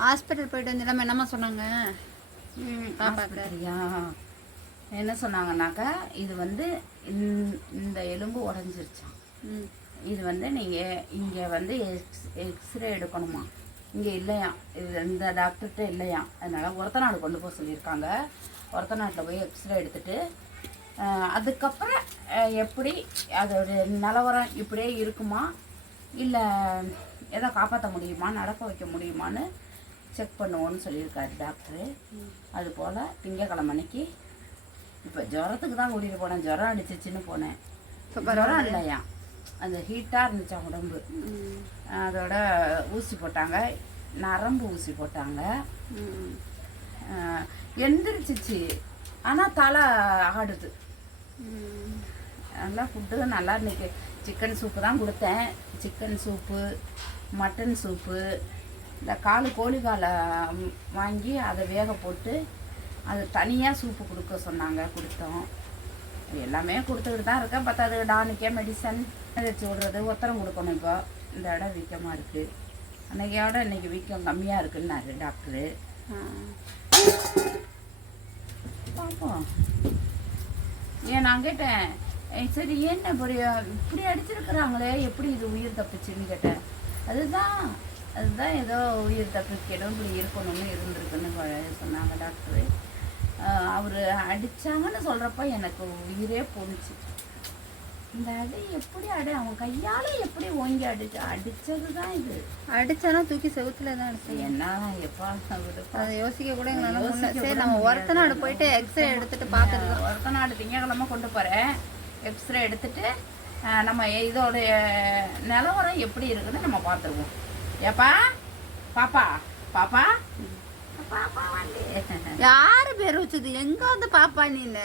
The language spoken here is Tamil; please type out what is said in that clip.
ஹாஸ்பிட்டல் போயிட்டு வந்து எல்லாமே என்னம்மா சொன்னாங்க? பாப்பாக்கறியா என்ன சொன்னாங்கன்னாக்கா, இது வந்து இந்த எலும்பு உடஞ்சிருச்சான். இது வந்து நீங்கள் இங்கே வந்து எக்ஸ்ரே எடுக்கணுமா, இங்கே இல்லையா, இது இந்த டாக்டர்கிட்ட இல்லையா, அதனால் ஒருத்த நாடு கொண்டு போக சொல்லியிருக்காங்க. ஒருத்த நாட்டில் போய் எக்ஸ்ரே எடுத்துகிட்டு அதுக்கப்புறம் எப்படி அதோடைய நிலவரம் இப்படியே இருக்குமா, இல்லை எதை காப்பாற்ற முடியுமா, நடக்க வைக்க முடியுமான்னு செக் பண்ணுவோன்னு சொல்லியிருக்காரு டாக்டரு. அதுபோல் திங்கக்கிழமை அன்னைக்கு இப்போ ஜுரத்துக்கு தான் கூட்டிகிட்டு போனேன். ஜுரம் அடிச்சிச்சின்னு போனேன். ஜுரம் இல்லையா, அந்த ஹீட்டாக இருந்துச்சா உடம்பு. அதோட ஊசி போட்டாங்க, நரம்பு ஊசி போட்டாங்க. எந்திரிச்சிச்சு, ஆனால் தலை ஆடுது. நல்லா ஃபுட்டு நல்லா இன்றைக்கி சிக்கன் சூப்பு தான் கொடுத்தேன். சிக்கன் சூப்பு, மட்டன் சூப்பு, இந்த கோழி காலை வாங்கி அதை வேக போட்டு அது தனியாக சூப்பு கொடுக்க சொன்னாங்க, கொடுத்தோம். எல்லாமே கொடுத்துக்கிட்டு தான் இருக்கேன். பத்தாது டானிக்கே மெடிசன் வச்சு விட்றது, ஒத்தரம் கொடுக்கணும். இப்போ இந்த இடம் வீக்கமாக இருக்குது, அன்றைக்கியோட இன்றைக்கி வீக்கம் கம்மியாக இருக்குன்னாரு டாக்டரு. பார்ப்போம். ஏன் நான் கேட்டேன், சரி என்ன இப்படி அடிச்சிருக்கிறாங்களே, எப்படி இது உயிர் தப்பிச்சுன்னு கேட்டேன். அதுதான் ஏதோ உயிர் தப்பிக்கணும், இப்படி இருக்கணும்னு இருந்திருக்குன்னு சொன்னாங்க டாக்டரு. அவர் அடித்தாங்கன்னு சொல்கிறப்ப எனக்கு உயிரே போணுச்சு. இந்த அடி எப்படி அவன் கையால் எப்படி ஓங்கி அடித்தது தான் இது. அடித்தானா தூக்கி செவுத்துல தான் அடிச்சு. என்ன எப்பா அதை யோசிக்க கூட எங்களால். சரி, நம்ம ஒருத்த நாடு போயிட்டு எக்ஸ்ரே எடுத்துகிட்டு பார்த்துட்டு, ஒருத்த நாடு திங்கக்கிழமை கொண்டு போகிறேன். எக்ஸ்ரே எடுத்துகிட்டு நம்ம இதோடைய நிலவரம் எப்படி இருக்குன்னு நம்ம பார்த்துருவோம். ஏப்பா பாப்பா பாப்பா பாப்பா வந்து யாரு பேர் வச்சது? எங்க வந்து பாப்பா நீன்னு?